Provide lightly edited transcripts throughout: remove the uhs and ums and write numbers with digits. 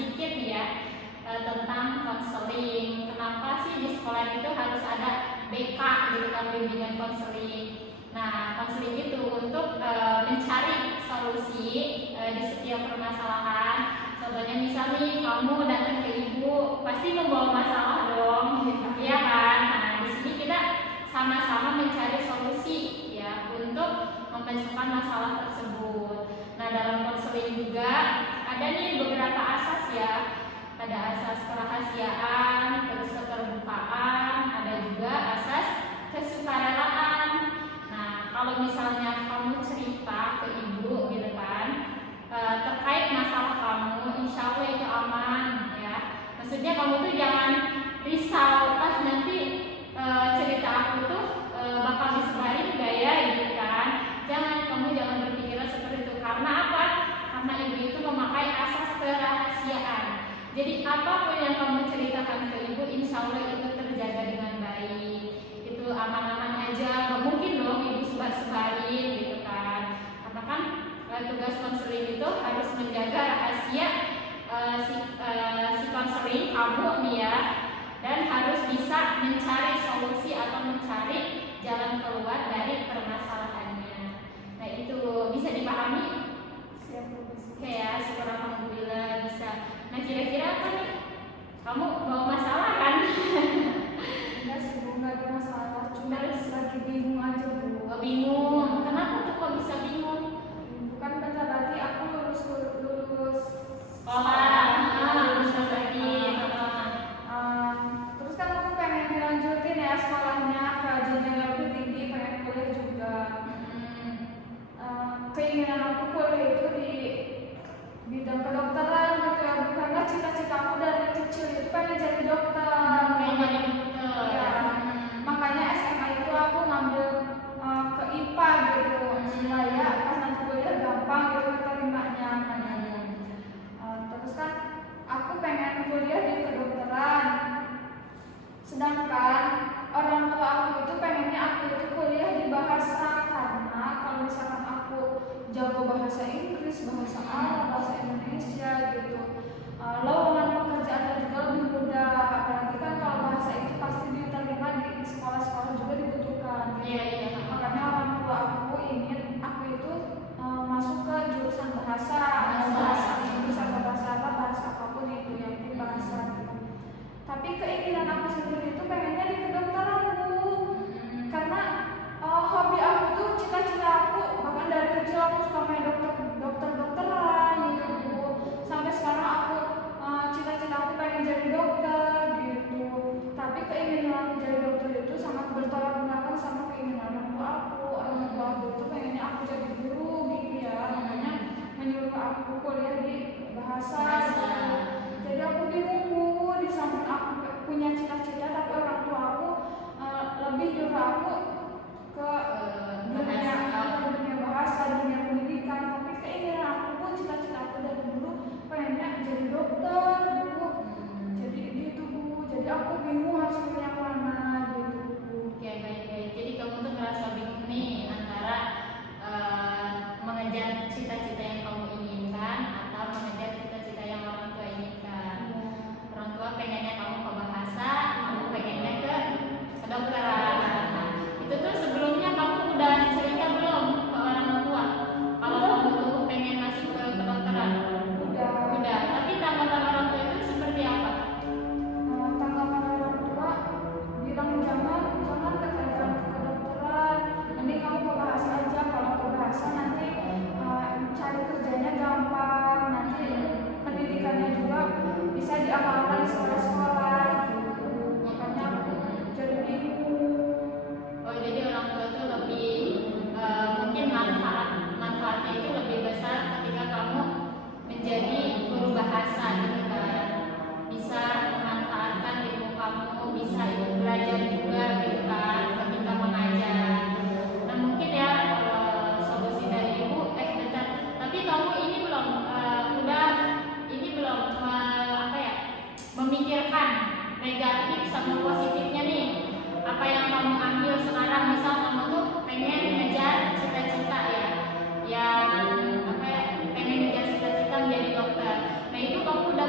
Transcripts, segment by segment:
sedikit nih ya tentang konseling. Kenapa sih di sekolah itu harus ada BK gitu kan, bimbingan konseling. Nah, konseling itu untuk mencari solusi di setiap permasalahan. Contohnya misal nih kamu datang ke ibu pasti membawa masalah dong, gitu ya kan? Nah, di sini kita sama-sama mencari solusi ya untuk memecahkan masalah tersebut. Nah, dalam konseling juga ada nih beberapa asas ya. Ada asas kerahasiaan, terus keterbukaan, ada juga asas kesukarelaan. Nah, kalau misalnya kamu cerita ke ibu gitu kan terkait masalah kamu, insya Allah itu aman ya. Maksudnya kamu tuh jangan risau, nanti cerita aku tuh bakal disebarin gak ya gitu kan. Kamu jangan berpikiran seperti itu. Karena apa? Karena ibu itu memakai asas kerahasiaan. Jadi apapun yang kamu ceritakan ke ibu, insya Allah itu terjaga dengan baik. Itu aman-aman aja. Gak mungkin dong ibu sebar-sebarin gitu kan. Karena kan tugas konseling itu harus menjaga rahasia si konseling kamu nih ya, dan harus bisa mencari solusi atau mencari jalan keluar dari permasalahannya. Nah, itu bisa dipahami? Oke ya, syukur alhamdulillah bisa. Nah, kira-kira apa nih? Kamu bawa masalah kan? Enggak sih Bu, enggak ada masalah, cuma lagi bingung aja Bu. Oh, bingung. Kenapa tuh kok bisa bingung? Bukan bentar lagi aku lulus sekolah. Lulus lagi. Terus kan aku pengen dilanjutin ya sekolahnya ke jenjang yang lebih tinggi, pengen kuliah juga. Keinginan aku kuliah itu di bidang kedokteran gitu ya, karena cita-cita aku dari kecil itu pengen jadi dokter. Ya, makanya SMA itu aku ngambil ke IPA gitu, supaya pas nanti kuliah gampang gitu terimanya. Terus kan aku pengen kuliah di kedokteran, sedangkan orang tua aku itu pengennya aku itu kuliah di bahasa, karena kalau misalkan aku jago bahasa Inggris, bahasa Arab, bahasa Indonesia gitu, lowongan pekerjaannya juga lebih mudah. Apalagi kan kalau bahasa itu pasti diterima di sekolah-sekolah juga dibutuhkan. Makanya orang tua aku ingin aku itu masuk ke jurusan bahasa Inggris atau bahasa apa, bahasa apapun itu yang penting bahasa gitu. Tapi keinginan aku sendiri itu pengennya di kedokteran Bu, karena hobi aku tuh, cita-cita aku bahkan dari kecil aku suka main dokteran gitu Bu. Sampai sekarang aku cita-cita aku pengen jadi dokter gitu. Tapi keinginan aku jadi dokter itu sangat bertolak belakang sama keinginan orang tua aku. Orang tua aku itu pengennya aku jadi guru gitu ya, makanya menyuruh aku kuliah di bahasa. Gitu. Jadi aku bingung Bu, di samping aku punya cita-cita tapi orang tua aku lebih nyuruh aku ke dunia bahasa, dunia pendidikan. Tapi keinginan aku pun, cita-cita aku dari dulu pengennya jadi dokter Bu. Jadi gitu Bu, jadi aku bingung harus pilih yang mana gitu Bu. Oke, baik. Jadi kamu tuh merasa bingung nih antara mengejar cita-cita yang kamu inginkan atau mengejar cita-cita yang orang tua inginkan. Orang tua pengennya kamu ke bahasa, kamu pengennya ke kedokteran. Nah, itu tuh sebelumnya kamu udah cerita belum ke orang tua kalau kamu tuh pengen masuk ke kedokteran? Udah. Tapi tanggapan orang tua itu seperti apa? Tanggapan orang tua bilang jangan katanya ke kedokteran, mending kamu ke bahasa aja. Kalau ke bahasa nanti cari kerjanya gampang, nanti pendidikannya juga bisa diamalkan di sekolah-sekolah gitu. Makanya aku jadi bingung. Oh, jadi orang tua tuh lebih mungkin manfaatnya itu lebih besar ketika kamu menjadi guru bahasa gitu kan. Bisa memanfaatkan ilmu kamu, bisa belajar juga gitu kan ketika mengajar. Nah, mungkin ya solusi dari ibu bentar. Tapi kamu ini belum memikirkan negatif sama positifnya nih. Apa yang kamu ambil sekarang, misal kamu tuh pengen ngejar cita-cita pengen ngejar cita-cita menjadi dokter. Nah, itu kamu udah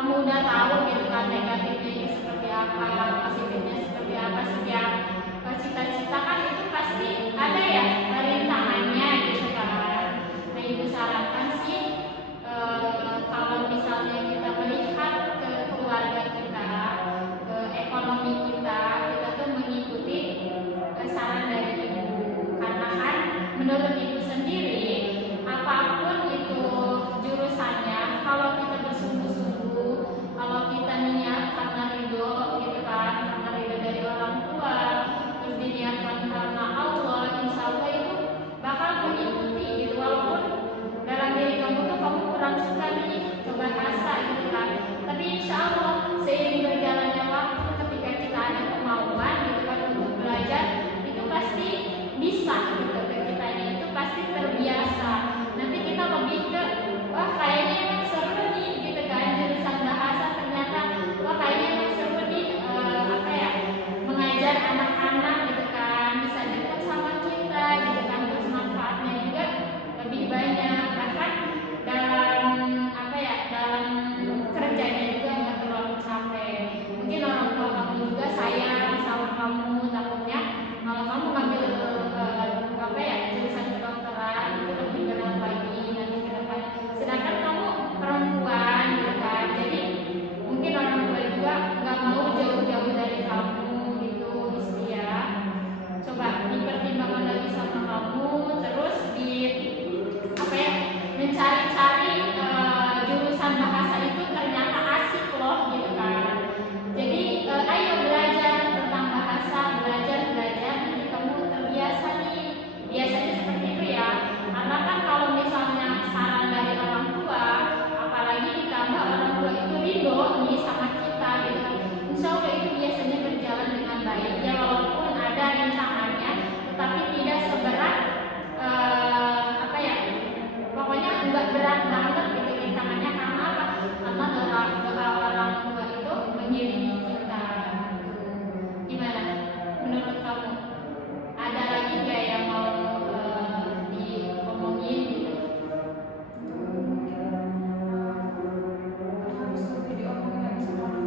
kamu udah tahu gitu kan negatifnya itu seperti apa, positifnya seperti apa. Setiap cita-cita kan itu pasti ada ya rintangannya gitu kan. Nah ibu sarankan sih kalau misalnya kita melihat ke keluarga kita, ke ekonomi kita, kita tuh mengikuti saran dari ibu. Karena kan menurut ibu sendiri, apapun itu jurusannya, kalau kita bersungguh-sungguh, kalau kita niat karena ridho gitu kan, karena ridho dari orang tua, terus diniatkan karena Allah, insya Allah itu bakal mengikuti gitu. Walaupun dalam diri kamu tuh kamu kurang suka nih ke bahasa gitu kan, tapi insya Allah seiring berjalannya waktu, ketika kita ada kemauan gitu kan untuk belajar, itu pasti bisa gitu, ke kitanya itu pasti terbiasa. Nanti kita lebih ke wah kayaknya emang seru nih gitu kan, jurusan bahasa ternyata wah kayaknya emang seru nih apa ya, mengajar anak-anak gitu kan, bisa dekat sama kita gitu kan, terus manfaatnya juga lebih banyak, bahkan dalam apa ya, dalam kerjanya juga nggak terlalu capek. Mungkin orang tua kamu juga sayang sama kamu, takutnya kalau kamu ngambil apa ya, jurusan kedokteran itu lebih berat lagi nanti ke depan. Sedangkan kamu perempuan gitu kan, jadi mungkin orang tua juga nggak mau jauh-jauh dari kamu gitu istri ya. Coba dipertimbangkan lagi sama kamu, terus di apa ya, mencari-cari jurusan bahasa itu ternyata asik loh gitu kan. Jadi ayo belajar tentang bahasa, belajar nanti kamu terbiasa nih. Biasanya seperti itu ya. Karena kan kalau misalnya saran dari orang tua, apalagi ditambah orang tua itu ridho nih sama kita gitu kan, insya Allah itu biasanya berjalan dengan baik ya, walaupun ada rintangannya tetapi tidak seberat apa ya, pokoknya enggak berat banget gitu rintangannya. Karena apa? Karena doa orang tua itu mengiringi kita. Gimana menurut kamu? Ada lagi nggak yang mau diomongin gitu? Mungkin harus lebih diomongin lagi sama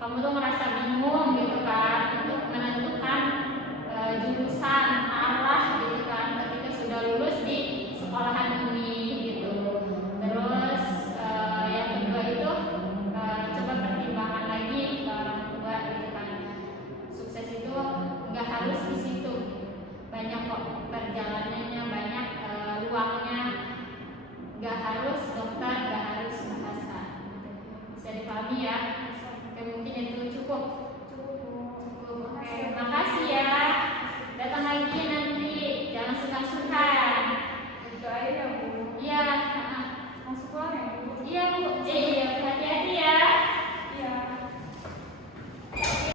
kamu tuh merasa bingung gitu kan untuk menentukan jurusan arah gitu kan ketika sudah lulus di sekolahan ini.